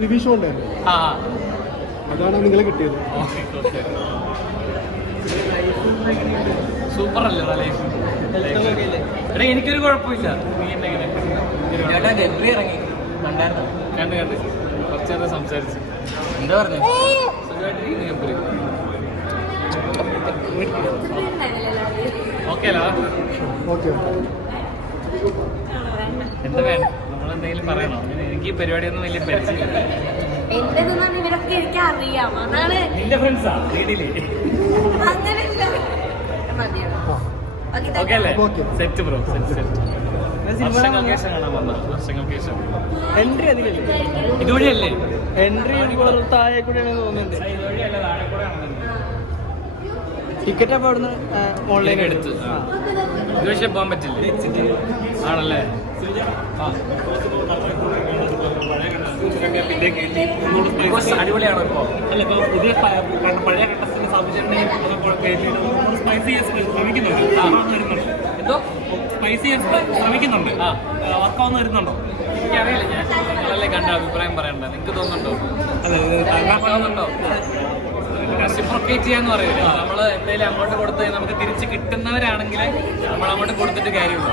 Review show ഉണ്ടായിരുന്നു. അതാണ് നിങ്ങളെ കിട്ടിയത്. സൂപ്പർ അല്ലേ ലൈഫ്? എടാ എനിക്കൊരു കുഴപ്പമില്ല. നീ എന്നെ ഗബ്രി ഇറങ്ങി കണ്ടായിരുന്നു? കണ്ട് കുറച്ച് നേരം സംസാരിച്ചു. എന്താ പറഞ്ഞു? സുഖമായിട്ടിരിക്കുന്നു ഗബ്രി. ഓക്കെ അല്ല? ഓക്കെ. എന്താ വേണം? നമ്മളെന്തെങ്കിലും പറയണോ? എനിക്ക് ഈ പരിപാടിയൊന്നും വലിയ പരിചയമില്ല. ഇവരൊക്കെ എനിക്ക് അറിയാം. അതാണ് നിന്റെ ഫ്രണ്ട്സാ വീട്ടില്? അങ്ങനെയല്ല. ഓക്കെ അല്ലേ? Set bro, set. വർഷങ്ങൾക്ക് ശേഷം കാണാൻ വന്ന വർഷങ്ങൾക്ക് ശേഷം എൻട്രി അധികമല്ലേ? ഇതുവഴിയല്ലേ? എൻട്രി താഴെ കൂടെയാണ് തോന്നുന്നുണ്ട്. ഇതുവഴിയല്ല, താഴെ കൂടെ ആണെന്നുണ്ട്. ടിക്കറ്റ് അപ്പോൾ അവിടുന്ന് ഓൺലൈൻ എടുത്ത് ഇത് പക്ഷേ പോകാൻ പറ്റില്ലേ? ആണല്ലേ? അടിപൊളിയാണോ ഇപ്പോ? അല്ല ഇപ്പോൾ പുതിയ പഴയ കണ്ടസ്റ്റിന് സ്പൈസി ശ്രമിക്കുന്നുണ്ട്. എന്തോ സ്പൈസി ശ്രമിക്കുന്നുണ്ട്. വർക്കാവുന്ന വരുന്നുണ്ടോ? എനിക്കറിയില്ല. ഞാൻ നിങ്ങളല്ലേ കണ്ട അഭിപ്രായം പറയണ്ട. നിങ്ങൾക്ക് തോന്നുന്നുണ്ടോ? തോന്നുന്നുണ്ടോ? റെസിപ്രോക്കേറ്റ് ചെയ്യാന്ന് പറയൂല. നമ്മൾ എന്തെങ്കിലും അങ്ങോട്ട് കൊടുത്ത് നമുക്ക് തിരിച്ച് കിട്ടുന്നവരാണെങ്കിൽ നമ്മൾ അങ്ങോട്ട് കൊടുത്തിട്ട് കാര്യമുള്ളൂ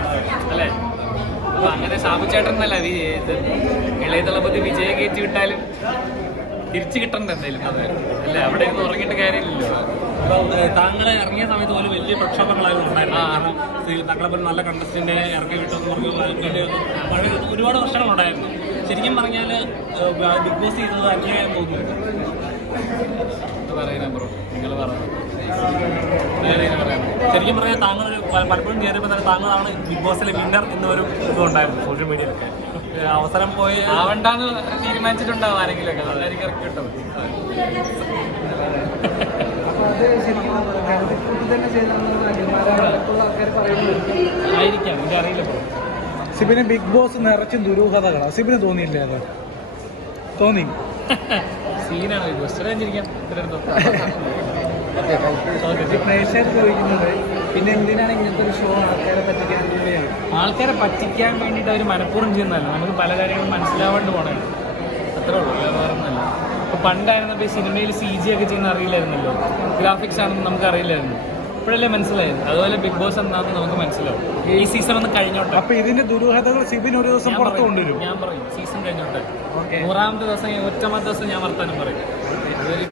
അല്ലേ? അപ്പൊ അങ്ങനെ ഷാബു ചേട്ടനല്ല ഇളയ തളപതി വിജയ കയറ്റി വിട്ടാലും തിരിച്ചു കിട്ടണ്ട എന്തായാലും. അത് അല്ലേ? അവിടെ ഇരുന്ന് ഉറങ്ങിയിട്ട് കാര്യമില്ലല്ലോ. താങ്കളെ ഇറങ്ങിയ സമയത്ത് പോലും വലിയ പ്രക്ഷോഭങ്ങളായിരുന്നു ഉണ്ടായിരുന്നു. കാരണം താങ്കളെ പോലെ നല്ല കണ്ടസ്റ്റന്റ് ഇറങ്ങി വിട്ടെന്ന് പറഞ്ഞ് ഒരുപാട് പ്രശ്നങ്ങളുണ്ടായിരുന്നു. ശരിക്കും പറഞ്ഞാൽ ബിഗ് ബോസ് ചെയ്തത് അന്യായം തോന്നുന്നു. പറയുന്ന ബ്രോ, നിങ്ങൾ പറഞ്ഞു. ശരിക്കും പറഞ്ഞാൽ താങ്കൾ പലപ്പോഴും കയറിയപ്പോൾ തന്നെ താങ്കളാണ് ബിഗ് ബോസിലെ വിന്നർ എന്നൊരു ഇതുണ്ടായിരുന്നു സോഷ്യൽ മീഡിയയിലൊക്കെ. അവസരം പോയി ആവണ്ടാന്ന് തീരുമാനിച്ചിട്ടുണ്ടാവും ആരെങ്കിലും ഒക്കെ. അതായിരിക്കും ഇറക്കി കിട്ടും. ആയിരിക്കാം, എനിക്കറിയില്ല ബ്രോ. സിബിന് ബിഗ് ബോസ് നിറച്ചും ദുരൂഹതകളാണ്. സിബിന് തോന്നിയില്ലേ? അത് തോന്നി. സീനാണ് ബിഗ് ബോസ്. ചിരിക്കാം. പ്രേക്ഷകർ ചോദിക്കുന്നത് പിന്നെ എന്തിനാണ് ഇങ്ങനത്തെ ഒരു ഷോ ആൾക്കാരെ പറ്റിക്കാൻ വേണ്ടിയാണ്? ആൾക്കാരെ പറ്റിക്കാൻ വേണ്ടിയിട്ട് അവർ മനഃപൂർവ്വം ചെയ്യുന്നതല്ല. നമുക്ക് പല കാര്യങ്ങളും മനസ്സിലാവാണ്ട് പോകണേ. അത്രേ ഉള്ളൂ, വേറൊന്നുമല്ല. ഇപ്പോൾ പണ്ടായിരുന്നപ്പോൾ ഈ സിനിമയിൽ CG ഒക്കെ ചെയ്യുന്ന അറിയില്ലായിരുന്നല്ലോ. ഗ്രാഫിക്സ് ആണെന്ന് നമുക്ക് അറിയില്ലായിരുന്നു. ഇപ്പോഴല്ലേ മനസ്സിലായത്. അതുപോലെ ബിഗ് ബോസ് എന്താണെന്ന് നമുക്ക് മനസ്സിലാവും. ഈ സീസൺ ഒന്ന് കഴിഞ്ഞോട്ടെ. അപ്പൊ ഇതിന്റെ ദുരൂഹതകൾ സിബിൻ ഒരു ദിവസം പുറത്തു കൊണ്ടുവരും. ഞാൻ പറയും സീസൺ കഴിഞ്ഞോട്ടെ. 100ാമത്തെ ദിവസം 100ാമത്തെ ദിവസം ഞാൻ വർത്താനം പറയും.